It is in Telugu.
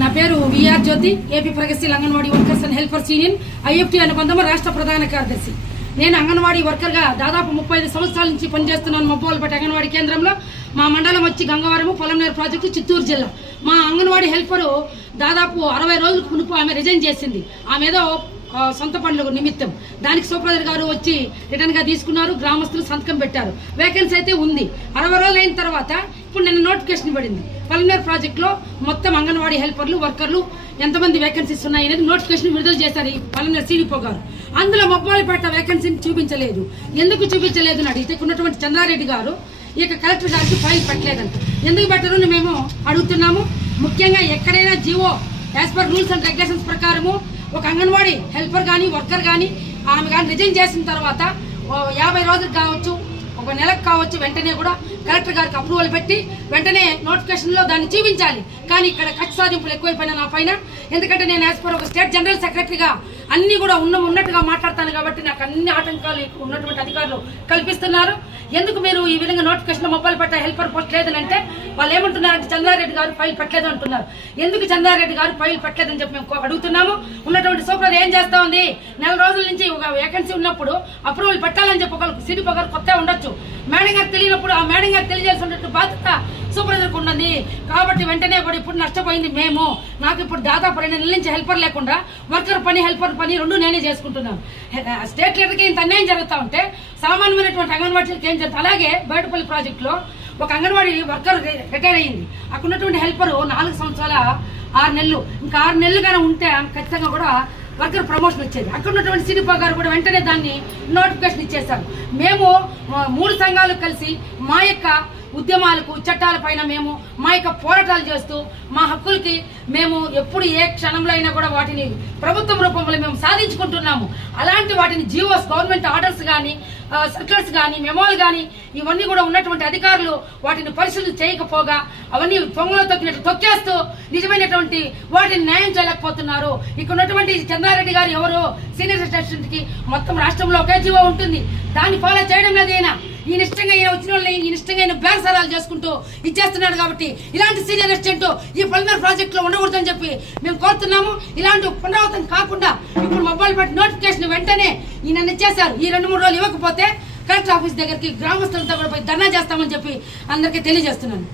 నా పేరు విఆర్ జ్యోతి, ఏపీ ప్రగతిశీల anganwadi workers and helpers union IFT అనుబంధం రాష్ట్ర ప్రధాన కార్యదర్శి. నేను అంగన్వాడీ వర్కర్గా దాదాపు 35 సంవత్సరాల నుంచి పనిచేస్తున్నాను. మొబ్బోలపేట అంగన్వాడీ కేంద్రంలో. మా మండలం వచ్చి గంగవరము, పొలంనేరు ప్రాజెక్టు, చిత్తూరు జిల్లా. మా అంగన్వాడీ హెల్పరు దాదాపు 60 రోజులకు మునుపు ఆమె రిజైన్ చేసింది. ఆమె ఏదో సొంత పనుల నిమిత్తం. దానికి సూపర్వైజర్ గారు వచ్చి రిటర్న్ గా తీసుకున్నారు, గ్రామస్తులు సంతకం పెట్టారు. వేకెన్సీ అయితే ఉంది. 60 రోజులు అయిన తర్వాత ఇప్పుడు నిన్న నోటిఫికేషన్ పడింది. పొలంనేరు ప్రాజెక్ట్ లో మొత్తం అంగన్వాడీ హెల్పర్లు, వర్కర్లు ఎంతమంది వేకెన్సీస్ ఉన్నాయి అనేది నోటిఫికేషన్ విడుదల చేశారు ఈ పొలంనేరు సిడిపో గారు. అందులో మొబ్బోలపేట వేకెన్సీని చూపించలేదు. ఎందుకు చూపించలేదు అని అడిగితే ఉన్నటువంటి చంద్రారెడ్డి గారు ఇక కలెక్టర్ గారికి ఫైల్ పెట్టలేదంట. ఎందుకు పెట్టరు మేము అడుగుతున్నాము. ముఖ్యంగా ఎక్కడైనా GO as per rules and regulations ప్రకారము ఒక అంగన్వాడీ హెల్పర్ కానీ వర్కర్ కానీ ఆమె కానీ రిజైన్ చేసిన తర్వాత 50 రోజులకు కావచ్చు, 1 నెలకు కావచ్చు, వెంటనే కూడా కలెక్టర్ గారికి అప్రూవల్ పెట్టి వెంటనే నోటిఫికేషన్ లో దాన్ని చూపించాలి. కానీ ఇక్కడ ఖర్చు సాధింపులు ఎక్కువైపోయినా నా పైన. ఎందుకంటే నేను యాజ్ పర్ ఒక స్టేట్ జనరల్ సెక్రటరీగా అన్ని కూడా ఉన్నట్టుగా మాట్లాడతాను కాబట్టి నాకు అన్ని ఆటంకాలు ఉన్నటువంటి అధికారులు కల్పిస్తున్నారు. ఎందుకు మీరు ఈ విధంగా నోటిఫికేషన్ మొబ్బోలపేట హెల్పర్ పోస్ట్ లేదనంటే వాళ్ళు ఏమంటున్నారంటే చంద్రారెడ్డి గారు ఫైల్ పెట్టలేదు అంటున్నారు. ఎందుకు చంద్రారెడ్డి గారు ఫైల్ పెట్టలేదని చెప్పి మేము అడుగుతున్నాము. ఉన్నటువంటి సూపర్ ఏం చేస్తా ఉంది, 4 రోజుల నుంచి ఒక వేకెన్సీ ఉన్నప్పుడు అప్రూవల్ పెట్టాలని చెప్పి ఒకరికి సిడిపో గారు కొత్త ఉండొచ్చు. మేడం గారు తెలియనప్పుడు ఆ మేడం గారు తెలియజేసినట్టు బాధ్యత సూపర్వైజర్కి ఉన్నది. కాబట్టి వెంటనే కూడా ఇప్పుడు నష్టపోయింది మేము. నాకు ఇప్పుడు దాదాపు 2 నెలల నుంచి హెల్పర్ లేకుండా వర్కర్ పని, హెల్పర్ పని 2 నేనే చేసుకుంటున్నాను. స్టేట్ లీడర్కి ఇంత అన్యాయం జరుగుతూ ఉంటే సామాన్యమైనటువంటి అంగన్వాడీలకు ఏం జరుగుతుంది? అలాగే బయటపల్లి ప్రాజెక్టులో ఒక అంగన్వాడీ వర్కర్ రిటైర్ అయ్యింది. అక్కడ ఉన్నటువంటి హెల్పర్ 4 సంవత్సరాల 6 నెలలు, ఇంకా 6 నెలలు కానీ ఉంటే ఖచ్చితంగా కూడా వర్కర్ ప్రమోషన్ వచ్చేది. అక్కడ ఉన్నటువంటి సిడిపో గారు కూడా వెంటనే దాన్ని నోటిఫికేషన్ ఇచ్చేశారు. మేము 3 సంఘాలు కలిసి మా యొక్క ఉద్యమాలకు, చట్టాలపైన మేము మా యొక్క పోరాటాలు చేస్తూ మా హక్కులకి మేము ఎప్పుడు ఏ క్షణంలో అయినా కూడా వాటిని ప్రభుత్వం రూపంలో మేము సాధించుకుంటున్నాము. అలాంటి వాటిని జీవోస్, గవర్నమెంట్ ఆర్డర్స్ కానీ, సర్క్యులర్స్ కానీ, మెమోలు కానీ ఇవన్నీ కూడా ఉన్నటువంటి అధికారులు వాటిని పరిశీలన చేయకపోగా అవన్నీ పొంగలో తొక్కినట్టు తొక్కేస్తూ నిజమైనటువంటి వాటిని న్యాయం చేయలేకపోతున్నారు. ఇక్కడ ఉన్నటువంటి చంద్రారెడ్డి గారు ఎవరు సీనియర్ అసిస్టెంట్ కి మొత్తం రాష్ట్రంలో ఒకే జీవో ఉంటుంది, దాన్ని ఫాలో చేయడం లేదు. ఈ నిష్టంగా వచ్చిన వాళ్ళని ఈ నిష్టంగా బేరసారాలు చేసుకుంటూ ఇచ్చేస్తున్నాడు. కాబట్టి ఇలాంటి సీనియర్ అసిస్టెంట్ ఈ పొలంనేరు ప్రాజెక్ట్ లో ఉండకూడదని చెప్పి మేము కోరుతున్నాము. ఇలాంటి పునరావృతం కాకుండా ఇప్పుడు మొబ్బోలపేట నోటిఫికేషన్ వెంటనే ఈయన ఇచ్చేశారు. ఈ 2-3 రోజులు ఇవ్వకపోతే కలెక్టర్ ఆఫీస్ దగ్గరికి గ్రామస్తులతో కూడా పోయి ధర్నా చేస్తామని చెప్పి అందరికీ తెలియజేస్తున్నాను.